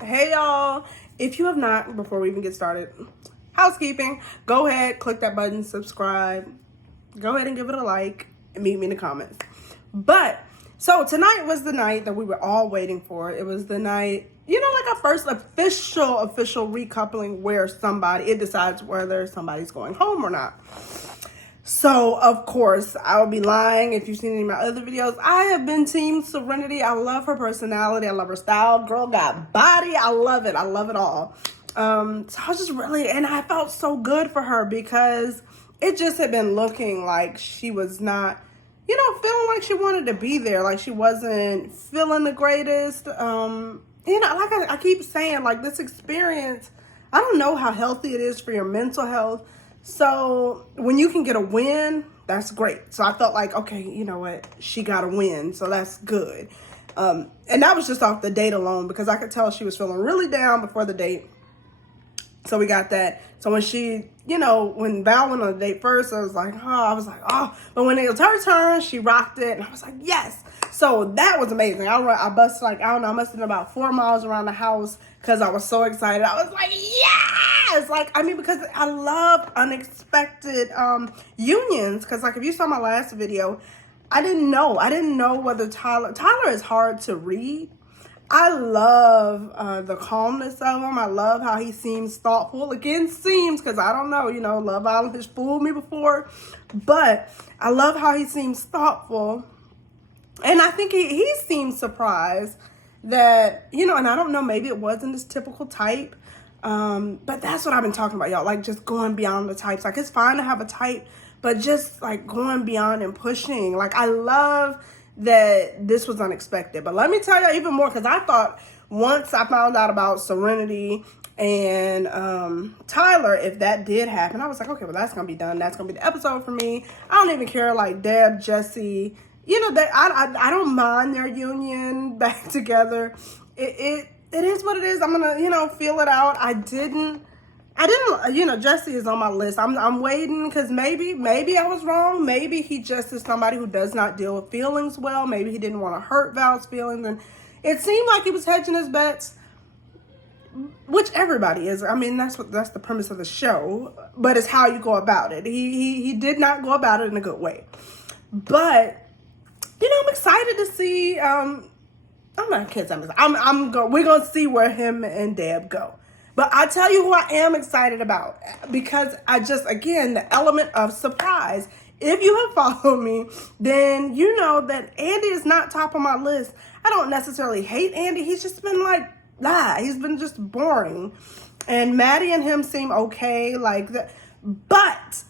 Hey y'all, if you have not, before we even get started, housekeeping, go ahead, click that button, subscribe, go ahead and give it a like, and meet me in the comments. But, so tonight was the night that we were all waiting for. It was the night, like our first official recoupling where it decides whether somebody's going home or not. So, of course, I would be lying if you've seen any of my other videos. I have been Team Serenity. I love her personality. I love her style. Girl got body. I love it. I love it all. So I was just and I felt so good for her because it just had been looking like she was not, feeling like she wanted to be there. Like she wasn't feeling the greatest. Like I keep saying, like this experience, I don't know how healthy it is for your mental health. So when you can get a win, that's great. So I felt like, okay, you know what? She got a win. So that's good. And that was just off the date alone because I could tell she was feeling really down before the date. So we got that. So when she, when Val went on the date first, I was like, oh. But when it was her turn, she rocked it. And I was like, yes. So that was amazing. I busted I must have been about 4 miles around the house because I was so excited. I was like, yes! Because I love unexpected unions. Because, if you saw my last video, I didn't know whether Tyler is hard to read. I love the calmness of him. I love how he seems thoughtful. Again, because I don't know, Love Island has fooled me before. But I love how he seems thoughtful. And I think he seems surprised that, and I don't know, maybe it wasn't his typical type. But that's what I've been talking about, y'all. Like, just going beyond the types. Like, it's fine to have a type, but just, going beyond and pushing. Like, I love that this was unexpected. But let me tell you even more, because I thought once I found out about Serenity and Tyler, if that did happen, I was like, okay, well, that's going to be done. That's going to be the episode for me. I don't even care, Deb, Jesse, I don't mind their union back together. It is what it is. I'm gonna, feel it out. I didn't, Jesse is on my list. I'm waiting because maybe I was wrong. Maybe he just is somebody who does not deal with feelings well. Maybe he didn't want to hurt Val's feelings. And it seemed like he was hedging his bets, which everybody is. That's the premise of the show, but it's how you go about it. He did not go about it in a good way. But, I'm excited to see, we're going to see where him and Deb go. But I tell you who I am excited about, because again, the element of surprise. If you have followed me, then you know that Andy is not top of my list. I don't necessarily hate Andy. He's just been he's been just boring. And Maddie and him seem okay, But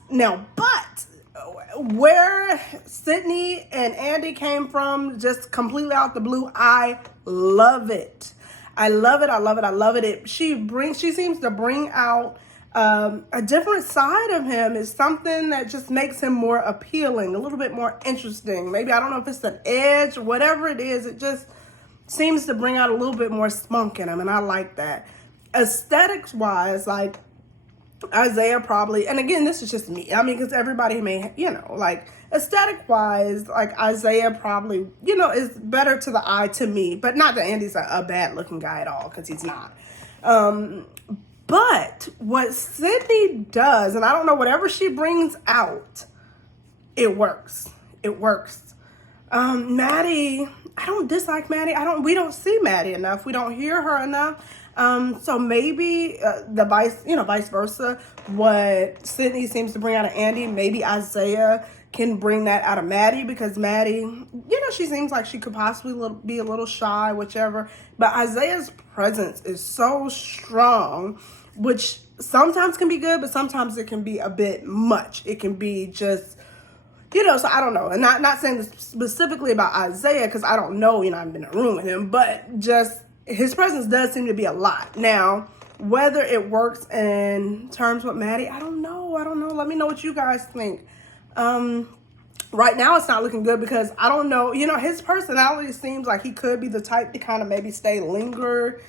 where Sydney and Andy came from, just completely out the blue, I love it. I love it. She seems to bring out a different side of him. It's something that just makes him more appealing, a little bit more interesting. Maybe, I don't know if it's an edge, whatever it is, it just seems to bring out a little bit more spunk in him, and I like that. Aesthetics-wise, Isaiah probably, and again, this is just me. Because everybody may, aesthetic-wise, Isaiah probably, is better to the eye to me. But not that Andy's a bad-looking guy at all, because he's not. But what Sydney does, and I don't know, whatever she brings out, it works. It works. Maddie, I don't dislike Maddie. We don't see Maddie enough. We don't hear her enough. So maybe vice versa. What Sydney seems to bring out of Andy, maybe Isaiah can bring that out of Maddie, because Maddie, she seems like she could possibly be a little shy, whichever. But Isaiah's presence is so strong, which sometimes can be good, but sometimes it can be a bit much. It can be just, so I don't know. And not saying this specifically about Isaiah, because I don't know, I've been in a room with him, but just his presence does seem to be a lot. Now, whether it works in terms with Maddie, I don't know. Let me know what you guys think. Right now it's not looking good because I don't know. His personality seems like he could be the type to kind of maybe linger.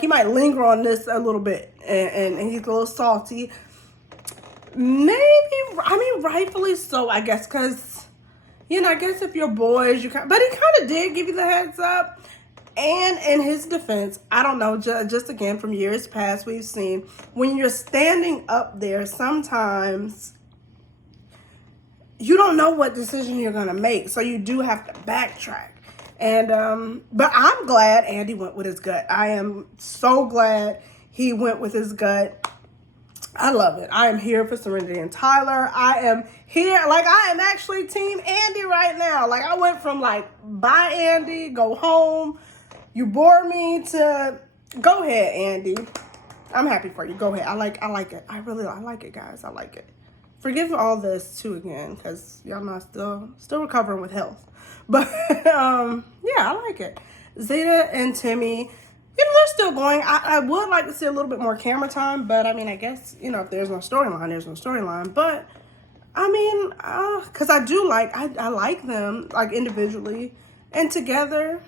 He might linger on this a little bit, and he's a little salty. Maybe, rightfully so, I guess, because, I guess if you're boys, but he kind of did give you the heads up. And in his defense, I don't know, just again from years past, we've seen when you're standing up there, sometimes you don't know what decision you're going to make. So you do have to backtrack. And, but I'm glad Andy went with his gut. I am so glad he went with his gut. I love it. I am here for Serenity and Tyler. I am here. Like, I am actually team Andy right now. Like, I went from like, bye Andy, go home. You bore me to go ahead, Andy. I'm happy for you. Go ahead. I like it. I like it, guys. I like it. Forgive all this too again, because y'all know I'm still recovering with health. But yeah, I like it. Zeta and Timmy, they're still going. I would like to see a little bit more camera time, but I mean, I guess, if there's no storyline, there's no storyline. But I mean, because I do I like them like individually and together.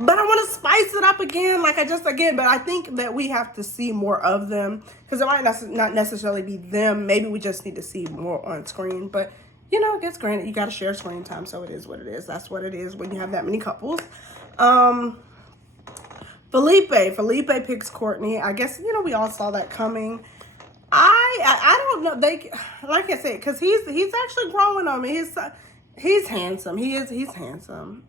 But I want to spice it up again, but I think that we have to see more of them, because it might not necessarily be them. Maybe we just need to see more on screen. But, it gets granted, you got to share screen time, so it is what it is. That's what it is when you have that many couples. Felipe picks Courtney. I guess, we all saw that coming. I don't know. Like I said, because he's actually growing on me. He's handsome. He's handsome.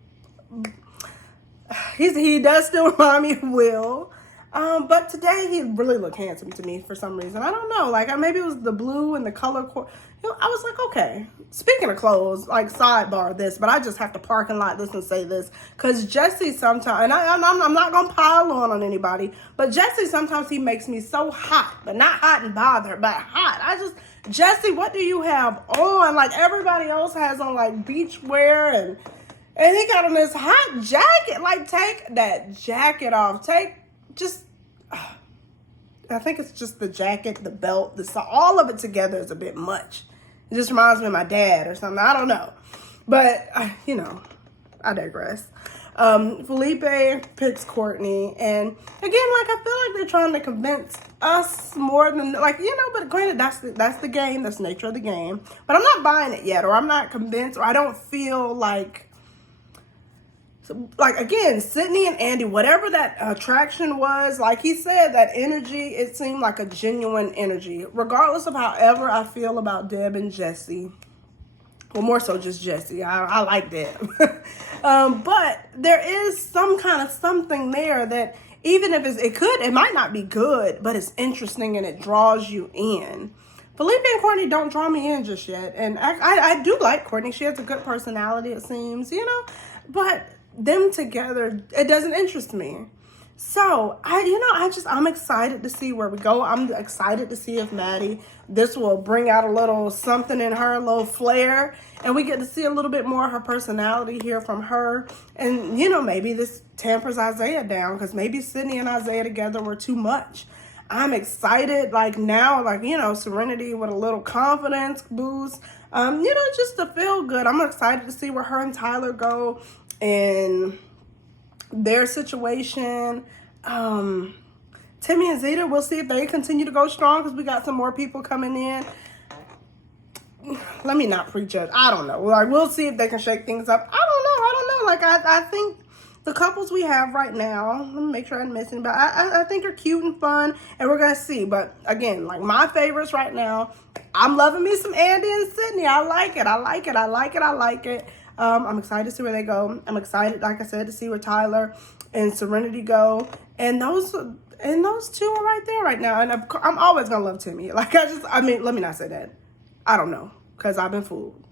He does still remind me of Will. But today he really looked handsome to me for some reason. I don't know. Maybe it was the blue and the color. I was like, okay. Speaking of clothes, sidebar this, but I just have to parking lot this and say this. Because Jesse sometimes, and I'm not going to pile on anybody, but Jesse sometimes he makes me so hot. But not hot and bothered, but hot. Jesse, what do you have on? Everybody else has on beach wear and he got on this hot jacket. Take that jacket off. I think it's just the jacket, the belt, all of it together is a bit much. It just reminds me of my dad or something. I don't know. But, I digress. Felipe picks Courtney. And again, I feel like they're trying to convince us more than, but granted, that's the game. That's the nature of the game. But I'm not buying it yet, or I'm not convinced, or I don't feel again, Sydney and Andy, whatever that attraction was, like he said, that energy, it seemed like a genuine energy. Regardless of however I feel about Deb and Jesse. Well, more so just Jesse. I like Deb. But there is some kind of something there that even if it might not be good, but it's interesting and it draws you in. Felipe and Courtney don't draw me in just yet. And I do like Courtney. She has a good personality, it seems, but them together, it doesn't interest me. So I'm excited to see where we go. I'm excited to see if Maddie, this will bring out a little something in her, a little flair, and we get to see a little bit more of her personality here from her. And maybe this tampers Isaiah down, because maybe Sydney and Isaiah together were too much. I'm excited now, Serenity with a little confidence boost, just to feel good. I'm excited to see where her and Tyler go in their situation. Timmy and Zeta, we'll see if they continue to go strong, because we got some more people coming in. Let me not prejudge. I don't know. We'll see if they can shake things up. I don't know. I think the couples we have right now, let me make sure I didn't miss anybody, I think are cute and fun, and we're going to see. But again, my favorites right now, I'm loving me some Andy and Sydney. I like it. I'm excited to see where they go. I'm excited, like I said, to see where Tyler and Serenity go. And those two are right there right now. And I'm always going to love Timmy. Let me not say that. I don't know, because I've been fooled.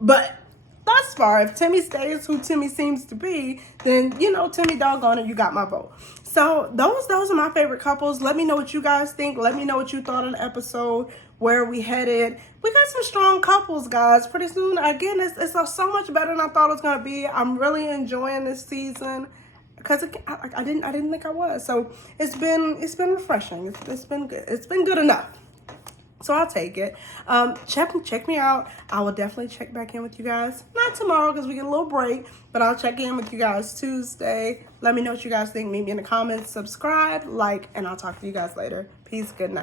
But thus far, if Timmy stays who Timmy seems to be, then, Timmy, doggone it, you got my vote. So those are my favorite couples. Let me know what you guys think. Let me know what you thought of the episode, where we headed. We got some strong couples, guys. Pretty soon, again, it's so much better than I thought it was going to be. I'm really enjoying this season, because I didn't think I was. So it's been refreshing. It's been good. It's been good enough. So I'll take it. Check me out. I will definitely check back in with you guys. Not tomorrow, because we get a little break, but I'll check in with you guys Tuesday. Let me know what you guys think. Meet me in the comments. Subscribe, and I'll talk to you guys later. Peace. Good night.